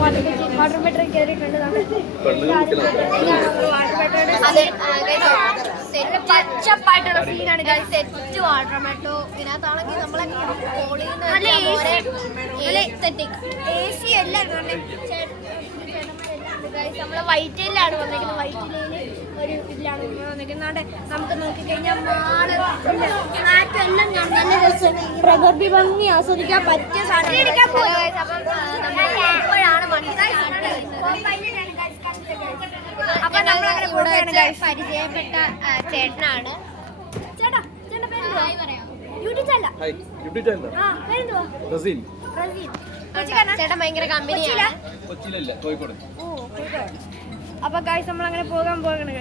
Water metro കയറിയിട്ടുണ്ട്. പച്ചപ്പായിട്ടുള്ള സീനാണ്. Set water metro ഇതിനകത്താണെങ്കിൽ നമ്മളെ AC എല്ലാം നമ്മളെ വൈറ്റിലാണ് വന്നിരിക്കുന്നത്. വൈറ്റിലയില് ഒരു ഇതിലാണ് വന്നിരിക്കുന്നത്. നമുക്ക് നോക്കിക്കഴിഞ്ഞാൽ മാറ്റെല്ലാം നല്ല രസം, പ്രകൃതി ഭംഗി ആസ്വദിക്കാൻ പറ്റിയ സാധനം. അപ്പൊ നമ്മളങ്ങനെ പരിചയപ്പെട്ട ചേട്ടനാണ്. ചേട്ടാ ചേട്ടൻ പേര് യൂട്യൂബ് ചേട്ടൻ ഭയങ്കര കമ്പനിയാണ്. അപ്പൊ ഗൈസ് നമ്മളങ്ങനെ പോകാൻ പോകണം.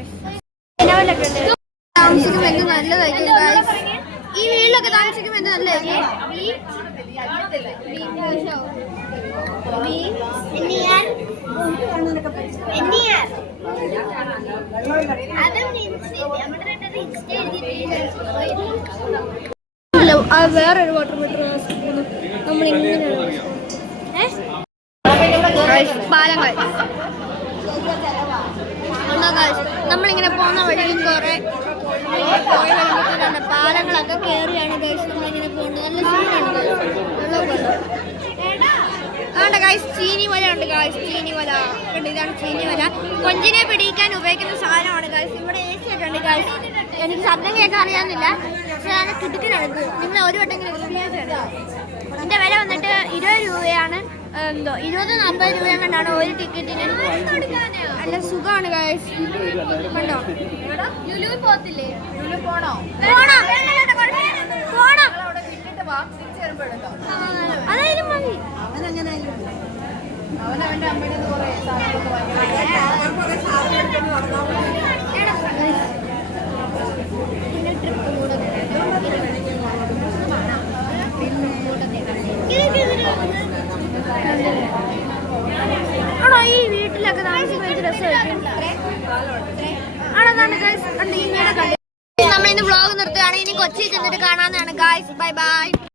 താമസിക്കുമ്പോ എന്ത് നല്ലതായിരിക്കും ഗൈസ്. ഈ വീട്ടിലൊക്കെ താമസിക്കുമ്പോ എന്ത് നല്ലതായിരിക്കും. വേറൊരു വാട്ടർ മെട്രോ നമ്മളിങ്ങനെയാണ് പാലങ്ങൾ. നമ്മളിങ്ങനെ പോകുന്ന വഴിയും കുറെ പാലങ്ങളൊക്കെ കയറിയാണ് ഗൈസ് നമ്മളിങ്ങനെ പോകുന്നത്. നല്ല സീനാണ് ഗൈസ്. ചീനി വല ഉണ്ട് ഗൈസ്. ചീനി വല ഉണ്ട്. ഇതാണ് ചീനി വല. കൊഞ്ചിനെ പിടിക്കാൻ ഉപയോഗിക്കുന്ന സാധനമാണ് ഗൈസ്. ഇവിടെ AC ഒക്കെ ഉണ്ട് ഗൈസ്. എനിക്ക് ശബ്ദം കേൾക്കാൻ അറിയാവുന്നില്ല, പക്ഷെ അത് കിട്ടിക്കിടക്ക് നിങ്ങൾ ഒരു വട്ടമെങ്കിലും എക്സ്പീരിയൻസ് ചെയ്യണം. ഇതിൻ്റെ വില വന്നിട്ട് 20 രൂപയാണ്. എന്തോ 20-40 രൂപ കണ്ടാണ് ഒരു ടിക്കറ്റിന്. നല്ല സുഖമാണ് ഗൈസ്. കണ്ടോ പോകത്തില്ലേ? അതായാലും മതി. ആണോ ഈ വീട്ടിലൊക്കെ താമസിക്കുന്ന രസമായിരിക്കും. നമ്മളിന്ന് വ്ളോഗ് നിർത്തുകയാണ്. ഇനി കൊച്ചി ചെന്നിട്ട് കാണാവുന്നതാണ് ഗായ്സ്. Bye bye.